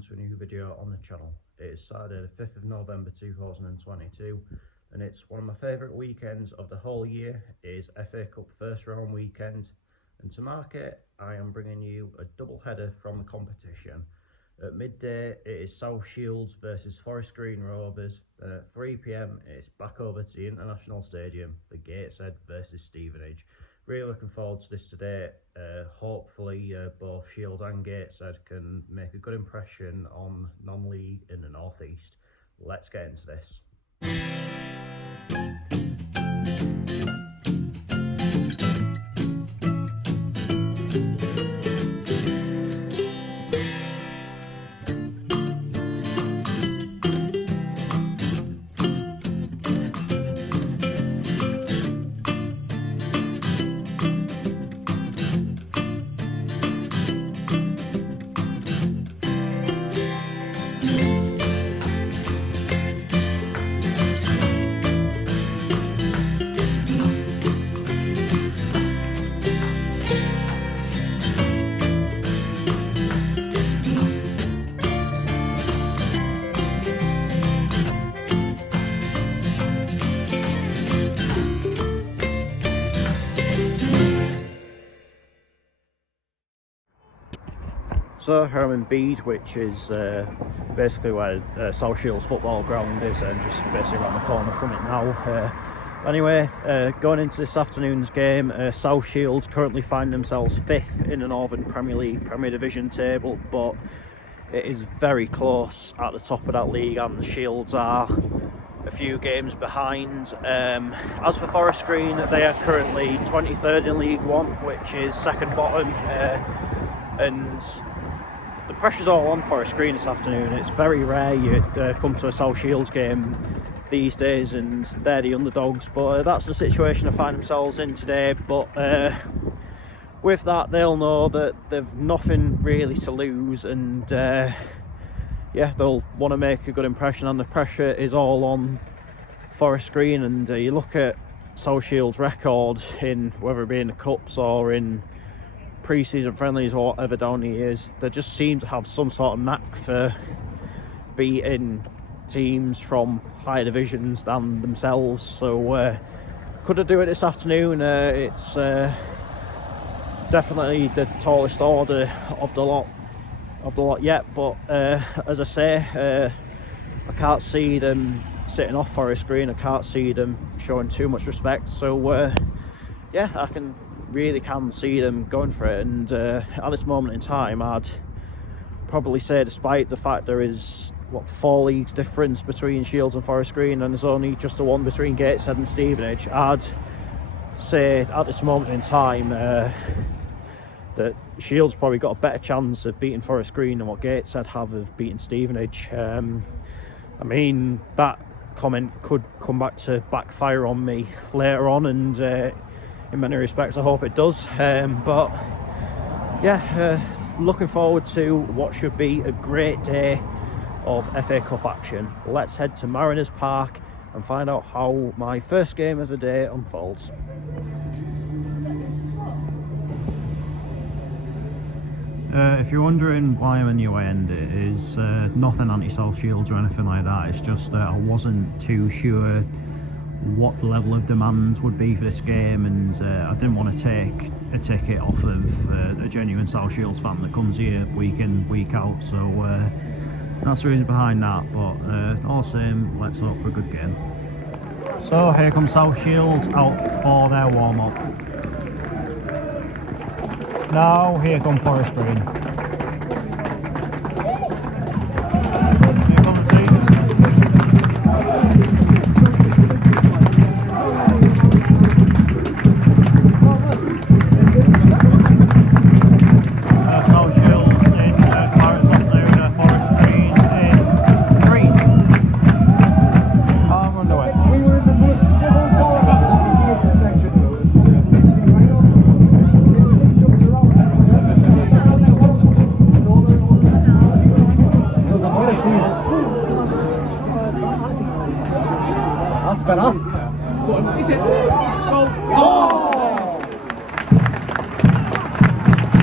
welcome to a new video on the channel. It is Saturday the 5th of November 2022 and it's one of my favourite weekends of the whole year. It is FA Cup first round weekend, and to mark it I am bringing you a double header from the competition. At midday it is South Shields versus Forest Green Rovers, then at 3 PM it's back over to the International Stadium for Gateshead versus Stevenage. Really looking forward to this today. Hopefully both Shields and Gateshead can make a good impression on non-league in the North East. Let's get into this. So here I'm in Bede, which is basically where South Shields football ground is, and just basically around the corner from it now. Anyway, going into this afternoon's game, South Shields currently find themselves 5th in the Northern Premier League Premier Division table, but it is very close at the top of that league, and the Shields are a few games behind. As for Forest Green, they are currently 23rd in League One, which is second bottom, and the pressure's all on Forest Green this afternoon. It's very rare you come to a South Shields game these days and they're the underdogs, but that's the situation they find themselves in today. But with that, they'll know that they've nothing really to lose, and yeah, they'll want to make a good impression, and the pressure is all on Forest Green. And you look at South Shields' record, in whether it be in the cups or in pre-season friendlies or whatever down the years, they just seem to have some sort of knack for beating teams from higher divisions than themselves. So could they do it this afternoon? It's definitely the tallest order of the lot yet, but as I say, I can't see them sitting off Forest Green. I can't see them showing too much respect, so yeah, I really can see them going for it. And at this moment in time, I'd probably say, despite the fact there is 4 leagues difference between Shields and Forest Green, and there's only just the one between Gateshead and Stevenage, I'd say at this moment in time that Shields probably got a better chance of beating Forest Green than what Gateshead have of beating Stevenage. I mean, that comment could come back to backfire on me later on, and in many respects I hope it does, but yeah, looking forward to what should be a great day of FA Cup action. Let's head to Mariners Park and find out how my first game of the day unfolds. If you're wondering why I'm in the away end, it is nothing anti-South Shields or anything like that. It's just I wasn't too sure what the level of demand would be for this game, and I didn't want to take a ticket off of a genuine South Shields fan that comes here week in, week out, so that's the reason behind that. But all the same, let's hope for a good game. So here comes South Shields out for their warm-up. Now here comes Forest Green. That's better. Is it? Oh!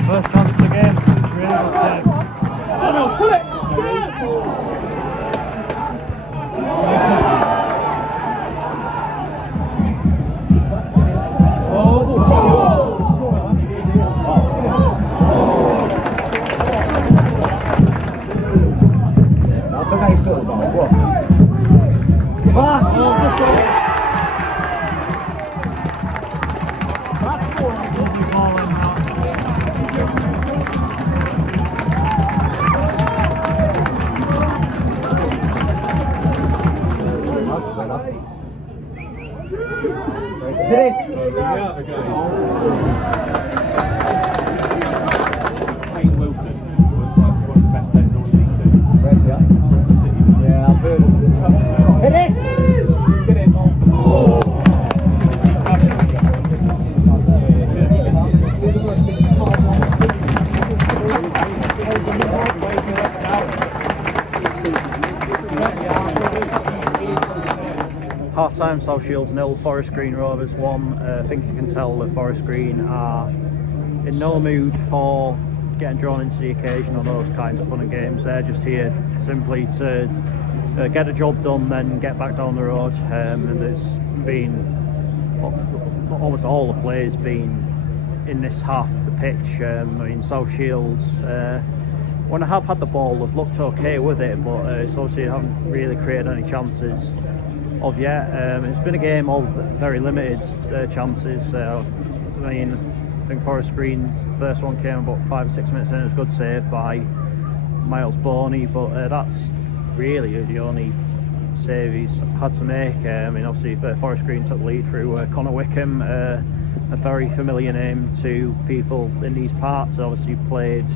First chance of the game. Really good save. Oh no, pull it! Hit it! Wilson was the best players all league too. Where's he at? Yeah, I've heard of him. Hit it! Get it! Half time, South Shields 0, Forest Green Rovers 1. I think you can tell that Forest Green are in no mood for getting drawn into the occasion on those kinds of fun and games. They're just here simply to get the job done, then get back down the road. And there's been almost all the players been in this half of the pitch. I mean, South Shields, when I have had the ball, they've looked okay with it, but it's obviously haven't really created any chances of yet. It's been a game of very limited chances. I mean, I think Forest Green's first one came about 5 or 6 minutes in. It was a good save by Miles Boney, but that's really the only save he's had to make. I mean, obviously Forest Green took the lead through Connor Wickham, a very familiar name to people in these parts. Obviously played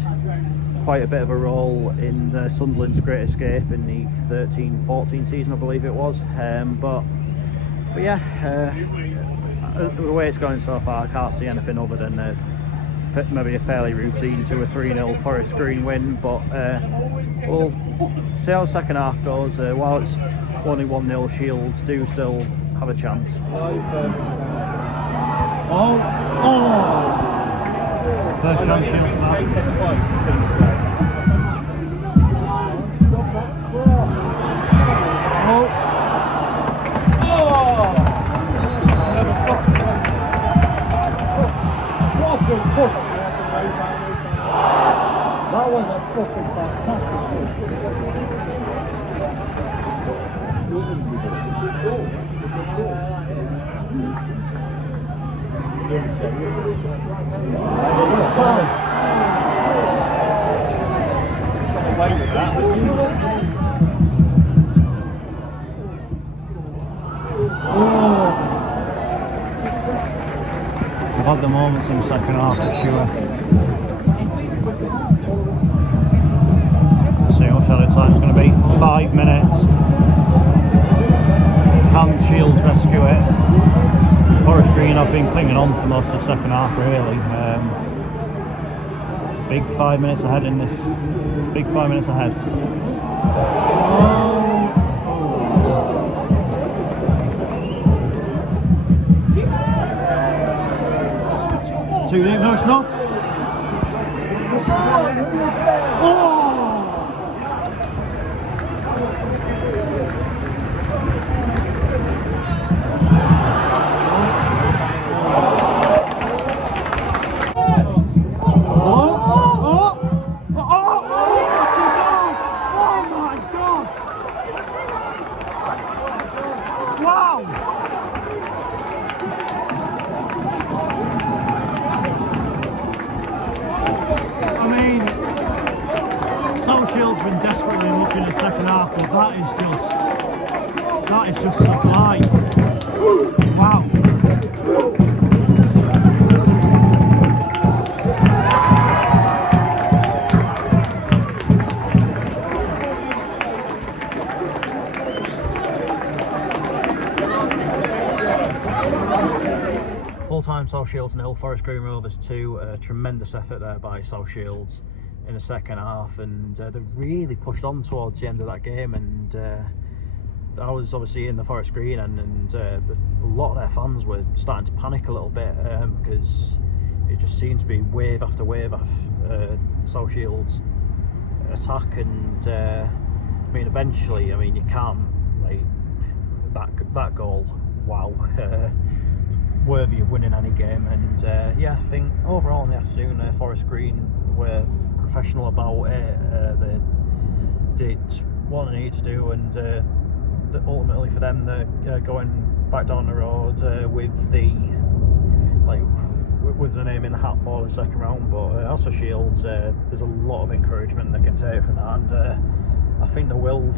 quite a bit of a role in Sunderland's Great Escape in the 13-14 season, I believe it was. But yeah, the way it's going so far, I can't see anything other than maybe a fairly routine 2 or 3-0 Forest Green win. But we'll see how the second half goes. While it's only 1-0, Shields do still have a chance. First chance Shields back. Touch. That was a fucking fantastic I've had the moments in the second half for sure. Let's see what shadow time is going to be. 5 minutes. Can Shields rescue it? Forest Green have been clinging on for most of the second half really. Big 5 minutes ahead in this. Big 5 minutes ahead. 2-0, no it's not. Oh! Been desperately looking in the second half, but that is just sublime. Wow. Full time South Shields 0, Forest Green Rovers 2. A tremendous effort there by South Shields in the second half, and they really pushed on towards the end of that game. And I was obviously in the Forest Green and a lot of their fans were starting to panic a little bit because it just seemed to be wave after wave of South Shields attack. And I mean, eventually, I mean, you can't, like, that goal, wow, worthy of winning any game. And yeah, I think overall in the afternoon, Forest Green were professional about it. They did what they needed to do, and ultimately for them, they're going back down the road with the name in the hat for the second round. But as for Shields, there's a lot of encouragement they can take from that, and I think they will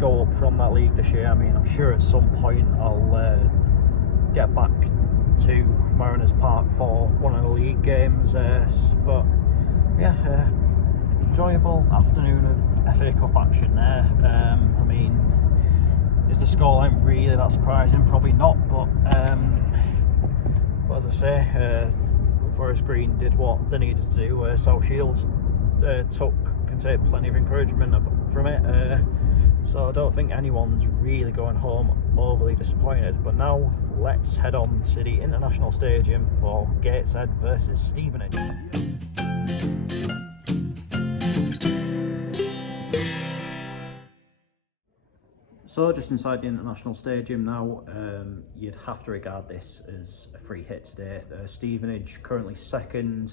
go up from that league this year. I mean, I'm sure at some point I'll get back to Mariners Park for one of the league games. But yeah, enjoyable afternoon of FA Cup action there. I mean, is the scoreline really that surprising? Probably not, but as I say, Forest Green did what they needed to do. South Shields can take plenty of encouragement from it. So I don't think anyone's really going home overly disappointed. But now let's head on to the International Stadium for Gateshead versus Stevenage. So just inside the International Stadium now, you'd have to regard this as a free hit today. Stevenage currently second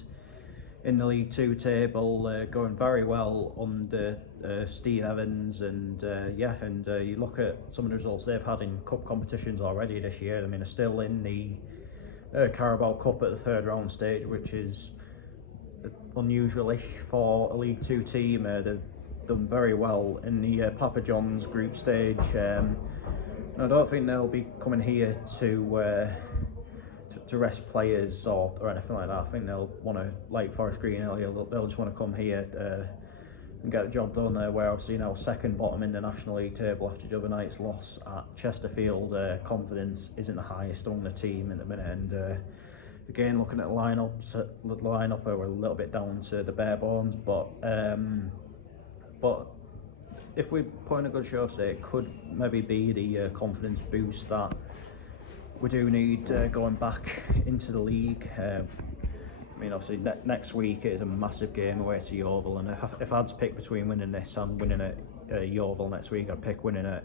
in the League Two table, going very well under Steve Evans, and you look at some of the results they've had in cup competitions already this year. I mean, they're still in the Carabao Cup at the third round stage, which is unusual-ish for a League Two team. They've done very well in the Papa John's group stage. I don't think they'll be coming here to rest players or anything like that. I think they'll want to, like Forest Green earlier, they'll just want to come here and get the job done. Where obviously now second bottom in the National League table after the other night's loss at Chesterfield. Confidence isn't the highest among the team in the minute, and again, looking at the lineup we're a little bit down to the bare bones, but if we put in a good show today, it could maybe be the confidence boost that we do need going back into the league. I mean, obviously next week it is a massive game away to Yeovil, and if I had to pick between winning this and winning at Yeovil next week, I'd pick winning at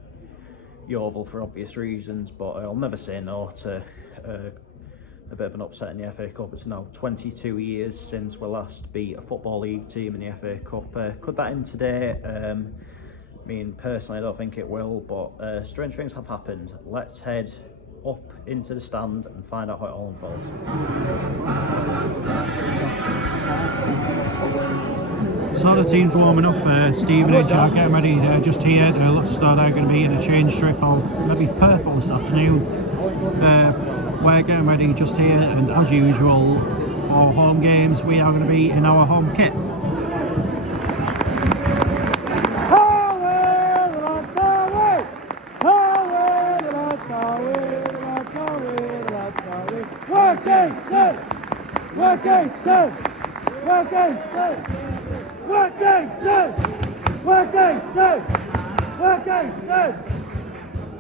Yeovil for obvious reasons, but I'll never say no to a bit of an upset in the FA Cup. It's now 22 years since we last beat a Football League team in the FA Cup. Could that end today? I mean, personally I don't think it will, but strange things have happened. Let's head up into the stand and find out how it all unfolds. So the team's warming up. Stevenage are getting ready just here. Looks as though they're going to be in a change strip or maybe purple this afternoon. We're getting ready just here, and as usual for home games we are going to be in our home kit.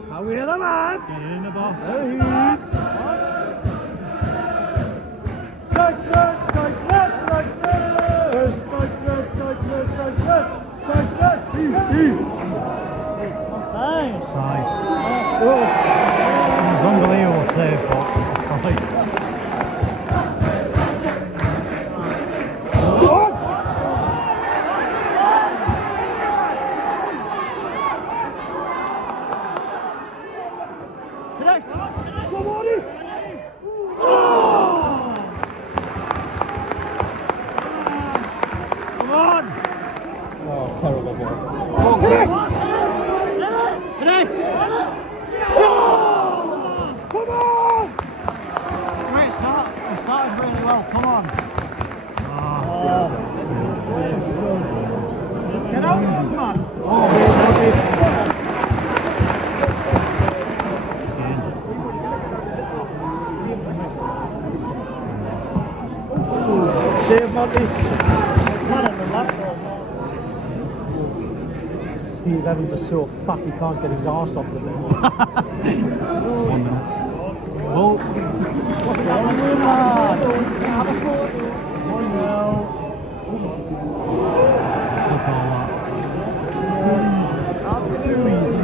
Are we the lads? Get in the box. It's unbelievable save, but sorry. Terrible ball. Come on! Great start. We started really well. Come on. Get out, man. Save, Monty. Steve Evans is so fat he can't get his arse off the thing. 1 minute. Oh! What's that doing, lad? Have a foot. 1-0. Absolutely easy.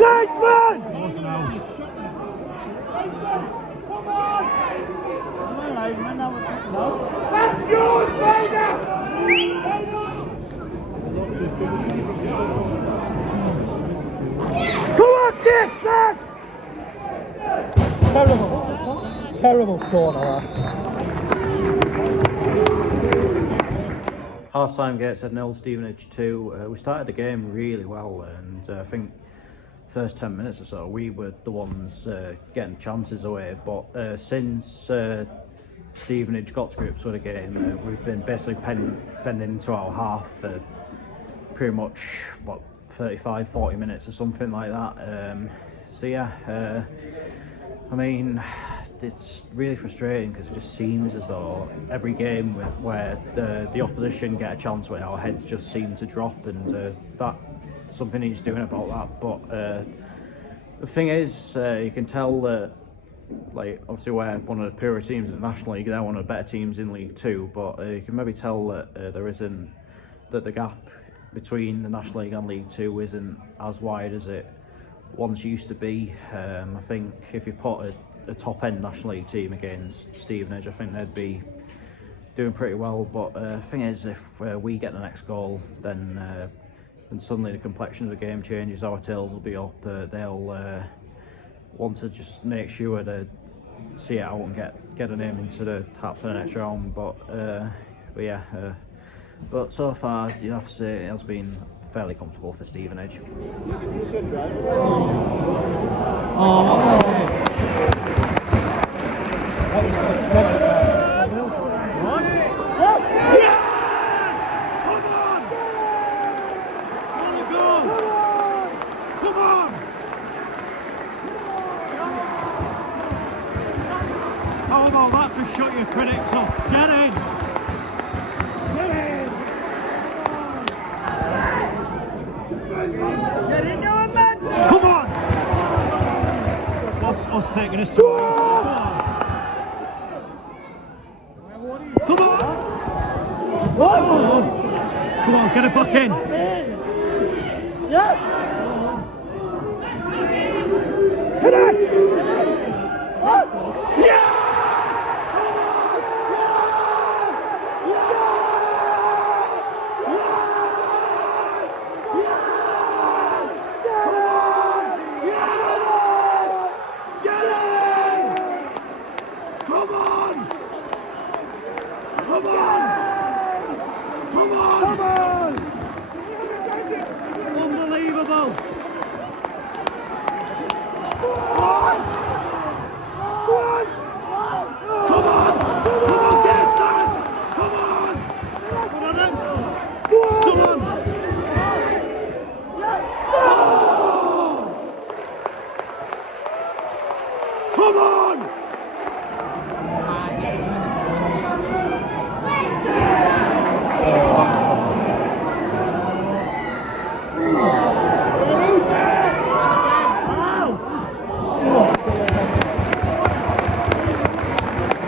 Linesman! That's yours, Vader! Come on, Dixon! Terrible corner, that. Half-time Gateshead 0, Stevenage 2. We started the game really well, and I think first 10 minutes or so we were the ones getting chances away, but since Stevenage got to grips with the game, we've been basically penning into our half for pretty much, what, 35-40 minutes or something like that. So yeah, I mean, it's really frustrating because it just seems as though every game where the opposition get a chance with, our heads just seem to drop, and that something needs doing about that. But the thing is, you can tell that, like, obviously we're one of the poorer teams in the National League, they're one of the better teams in League Two, but you can maybe tell that that the gap between the National League and League Two isn't as wide as it once used to be. I think if you put a top end National League team against Stevenage, I think they'd be doing pretty well. But the thing is, if we get the next goal, then suddenly the complexion of the game changes. Our tails will be up. They'll want to just make sure to see it out and get a name into the hat for the next round. But yeah, but so far you have to say it has been fairly comfortable for Stevenage. How about that to shut your critics up? Get in! Get in! Get in there, man! Come on! What's us taking this away? Come on! Come on, get it back in! Yeah! Hit it! Yeah! Unbelievable!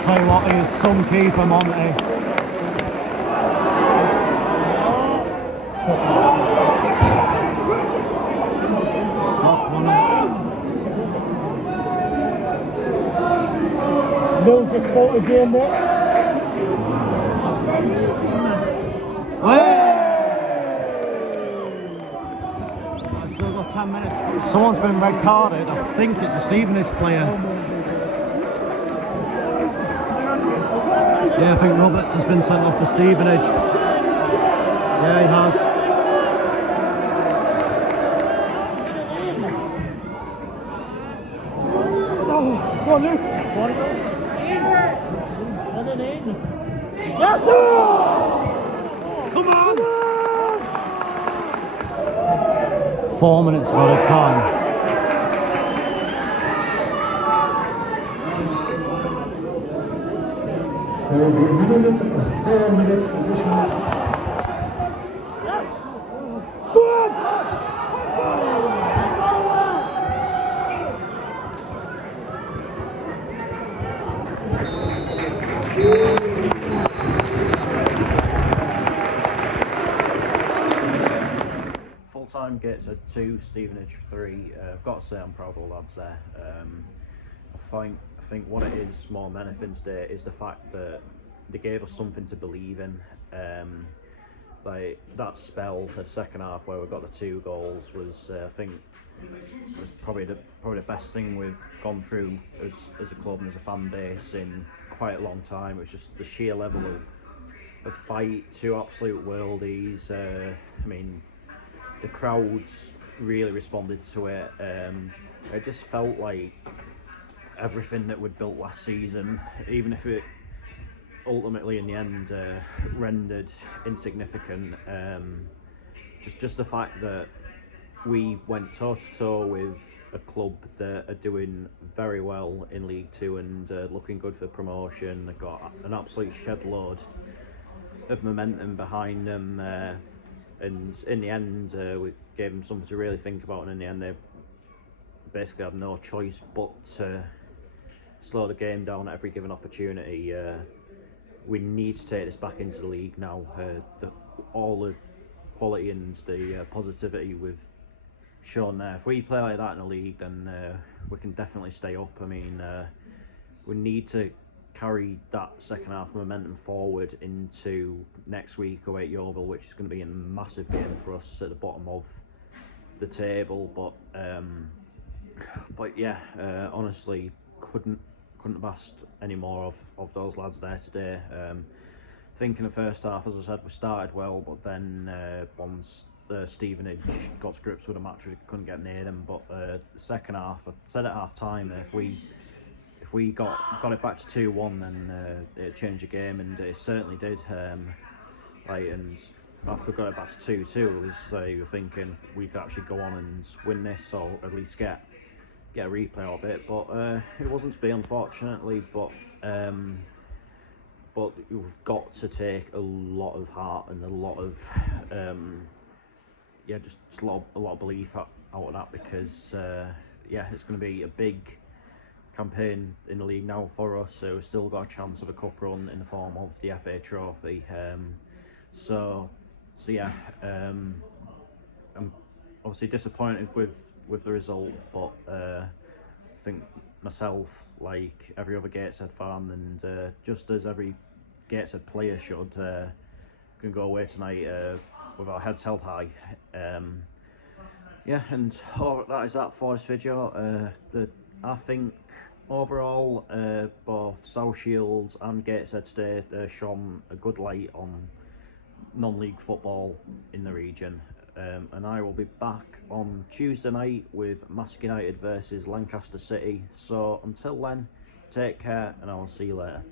Tell you what, he is some keeper, Monty. Mills are caught again there. I've still got 10 minutes. Someone's been red carded. I think it's a Stevenage player. Yeah, I think Roberts has been sent off for Stevenage. Yeah, he has. Oh, go on, Luke. Yes! Come on! 4 minutes of added time. There will be a minimum of 4 minutes additional. Full-time Gateshead 2, Stevenage 3. I've got to say I'm proud of the lads there. I think what it is more than anything today is the fact that they gave us something to believe in. Like that spell for the second half where we got the 2 goals was, I think, was probably the best thing we've gone through as a club and as a fan base in quite a long time. It was just the sheer level a fight, two absolute worldies. I mean, the crowds really responded to it. It just felt like everything that we'd built last season, even if it ultimately in the end rendered insignificant. Just the fact that we went toe to toe with a club that are doing very well in League Two and looking good for promotion. They've got an absolute shed load of momentum behind them, and in the end we gave them something to really think about, and in the end they basically had no choice but to slow the game down at every given opportunity. We need to take this back into the league now. All the quality and the positivity we've shown there, if we play like that in the league, then we can definitely stay up. I mean, we need to carry that second half momentum forward into next week away at Yeovil, which is going to be a massive game for us at the bottom of the table. But yeah, honestly, couldn't have asked any more of those lads there today. I think in the first half, as I said, we started well, but then once Stevenage got to grips with the match, we couldn't get near them. But the second half, I said at half time, if we got it back to 2-1, then it changed the game, and it certainly did. And after we got it back to 2-2, it was you were thinking we could actually go on and win this, or at least get a replay of it. But it wasn't to be, unfortunately. But you've got to take a lot of heart and a lot of just a lot of belief out of that, because it's going to be a big campaign in the league now for us. So we've still got a chance of a cup run in the form of the FA Trophy. I'm obviously disappointed with the result, but I think myself, like every other Gateshead fan, and just as every Gateshead player should, can go away tonight with our heads held high. And that is that for this video. I think overall both South Shields and Gateshead today shone a good light on non-league football in the region. And I will be back on Tuesday night with Mask United versus Lancaster City. So until then, take care, and I will see you later.